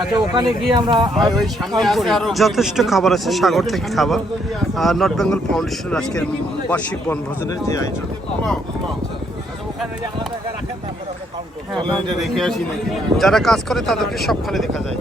আচ্ছা, ওখানে গিয়ে আমরা যথেষ্ট খাবার আছে, সাগর থেকে খাবার। নর্থ বেঙ্গল ফাউন্ডেশন আজকের বার্ষিক বনভোজনের যে আয়োজন। যারা কাজ করে তাদেরকে সবখানে দেখা যায়।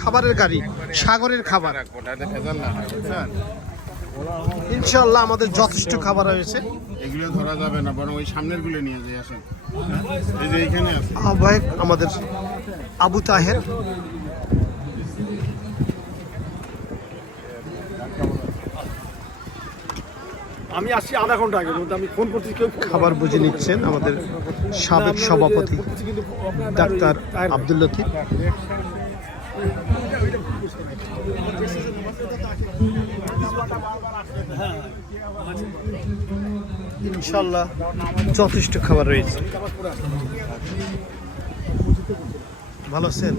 খাবারের গাড়ি, সাগরের খাবার। ইনশাল্লাহ আমাদের যথেষ্ট খাবার হয়েছে। এগুলো ধরা যাবে না, বরং ওই সামনের গুলো নিয়ে যাই। আসেন, এই যে এইখানে আছে আহ্বায়ক আমাদের আবু তাহের। আমি আসছি আধা ঘন্টা আগে, আমি ফোন করছি, কেউ খাবার বুঝে নিচ্ছেন আমাদের সাবেক সভাপতি ডাক্তার আব্দুল লতিফ। ইনশাল্লাহ যথেষ্ট খাবার রয়েছে। ভালো আছেন?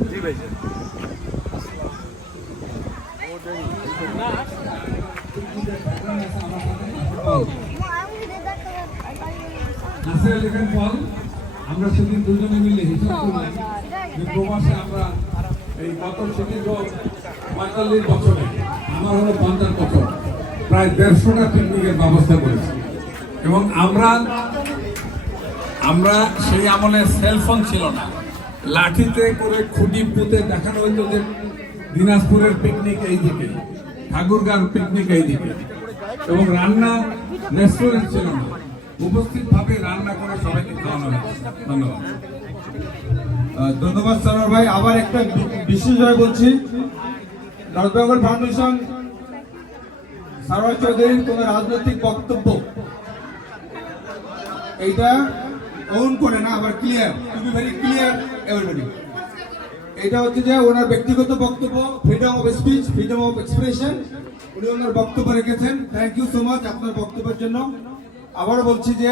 আমরা সেদিন দুজনে মিলে হিসাব করলাম যে প্রবাসে আমরা এই গত সেদিন 45 বছরে, আমার হলো 50 বছর, প্রায় 150টা পিকনিকের ব্যবস্থা করেছি। এবং আমরা সেই আমলে সেলফোন ছিল না, লাঠিতে করে খুঁটি পুঁতে দেখানো হইতো যে দিনাজপুরের পিকনিক এই দিকে, ঠাকুরগাঁর পিকনিক এই দিকে। এবং রান্না রেস্টুরেন্ট ছিল না, উপস্থিত ভাবে রান্না করে সবাইকে খাওয়ানো হয়েছে। ধন্যবাদ। ধন্যবাদ সারোয়ার ভাই। আবার একটা বিশেষভাবে বলছি, নর্থ বেঙ্গল ফাউন্ডেশন সারোয়ার চৌধুরীর কোন রাজনৈতিক বক্তব্য এইটা ওন করে না, আবার clear, to be very clear everybody. এটা হচ্ছে যে ওনার ব্যক্তিগত বক্তব্য, freedom of speech, freedom of expression, উনি ওনার বক্তব্য রেখেছেন। থ্যাংক ইউ সো মাচ আপনার বক্তব্যের জন্য। আবারও বলছি যে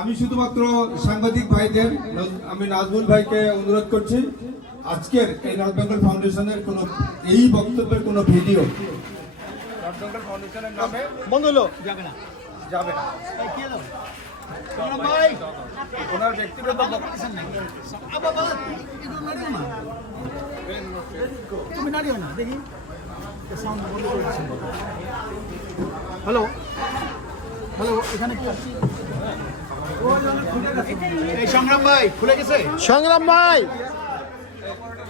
আমি শুধুমাত্র সাংবাদিক ভাইদের, আমি নাজমুল ভাইকে অনুরোধ করছি, আজকের এই নর্থ বেঙ্গল ফাউন্ডেশনের কোনো এই বক্তব্যের কোনো ভিডিও নর্থ বেঙ্গল ফাউন্ডেশনের নামে বন্ধ হলো, যাবে না। ওনার ব্যক্তিগত হ্যালো হ্যালো, এখানে কি এই সংগ্রাম ভাই খুলে গেছে? সংগ্রাম ভাই,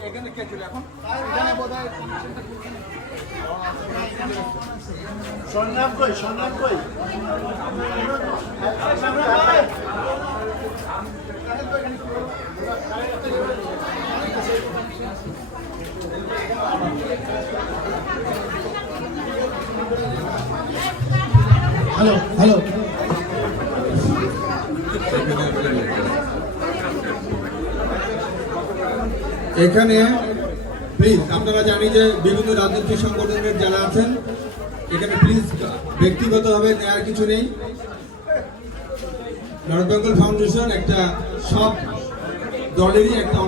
এখানে কে চলে এখন? এখানে বোধহয় সংগ্রাম কই, সংগ্রাম কই, সংগ্রাম ভাই। হ্যালো হ্যালো, এখানে প্লিজ আপনারা জানি যে বিভিন্ন রাজনৈতিক সংগঠনের যারা আছেন এখানে প্লিজ ব্যক্তিগতভাবে নেওয়ার কিছু নেই। নর্থ বেঙ্গল ফাউন্ডেশন একটা সব দলেরই একটা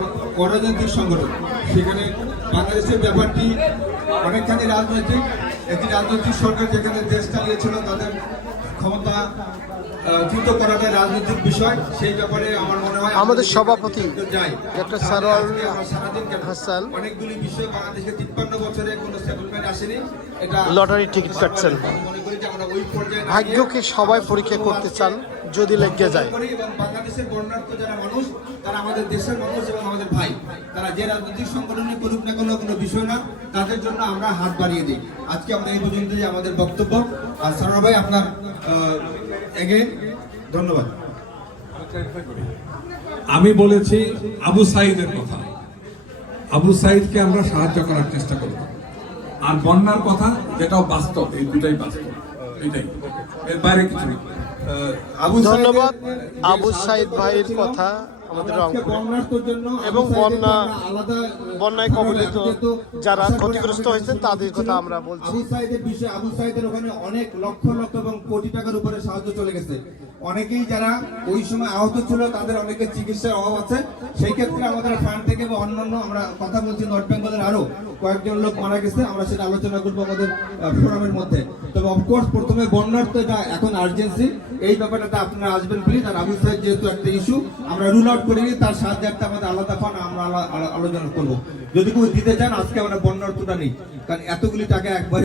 অরাজনৈতিক সংগঠন। সেখানে বাংলাদেশের ব্যাপারটি অনেকখানি রাজনৈতিক। একটি রাজনৈতিক সরকার যেখানে দেশ চালিয়েছিল তাদের ক্ষমতা চ্যুত করাটা রাজনৈতিক বিষয়। সেই ব্যাপারে আমার মনে হয় আমাদের সভাপতি যাই ডক্টর সারোয়ার হাসান অনেকগুলি বিষয় বাংলাদেশে 53 বছরে কোনো সেটেলমেন্ট আসেনি। এটা লটারি টিকিট কাটছেন। মনে করি যে আমরা ওই পর্যায়ে ভাগ্যকে সবাই পরীক্ষা করতে চান, যদি লেগে যায়। এবং বাংলাদেশের বর্ণাঢ্য যারা মানুষ, তারা আমাদের দেশের মানুষ এবং আমাদের ভাই, তারা যে রাজনৈতিক সংগঠনে করুক না কোনো বিষয় না, তাদের জন্য আমরা হাত বাড়িয়ে দিই। আজকে আমরা এই পর্যন্ত আমাদের বক্তব্য। আর সারোয়ার ভাই আপনার এগেইন ধন্যবাদ। আমি বলেছি আবু সাইদের কথা, আবু সাইদকে আমরা সাহায্য করার চেষ্টা করব। আর বন্যার কথা, যেটাও বাস্তব, এই দুটাই বাস্তব, এটাই, এর বাইরে কিছু নেই। ধন্যবাদ আবু সাইদ ভাইয়ের কথা আমাদের আজকে রংপুরে বন্যার্থর জন্য এবং আলাদা বন্যায় কবলিত যারা ক্ষতিগ্রস্ত হয়েছেন তাদের কথা আমরা বলছি। আবু সাইদের বিষয়ে আবু সাইদের ওখানে অনেক লক্ষ লক্ষ এবং কোটি টাকার উপরে সাহায্য চলে গেছে। অনেকেই যারা ওই সময় আহত ছিল তাদের অনেকের চিকিৎসার অভাব আছে, সেই ক্ষেত্রে আমাদের ফান্ড থেকে বা অন্যান্য আমরা কথা বলছি নর্থ বেঙ্গলের আরো কয়েকজন লোক মারা গেছে, আমরা সেটা আলোচনা করবো আমাদের ফোরামের মধ্যে। তবে অফকোর্স প্রথমে বন্যার তো এটা এখন আর্জেন্সি, এই ব্যাপারটাতে আপনারা আসবেন প্লিজ। আর আবু সাইদ যেহেতু একটা ইস্যু আমরা রুল আউট করিনি, তার সাহায্যে একটা আমাদের আলাদা ফান্ড আমরা আলোচনা করবো। যদি কেউ দিতে চান আজকে আমরা বন্যার্থটা নেই, কারণ এতগুলি টাকা একবার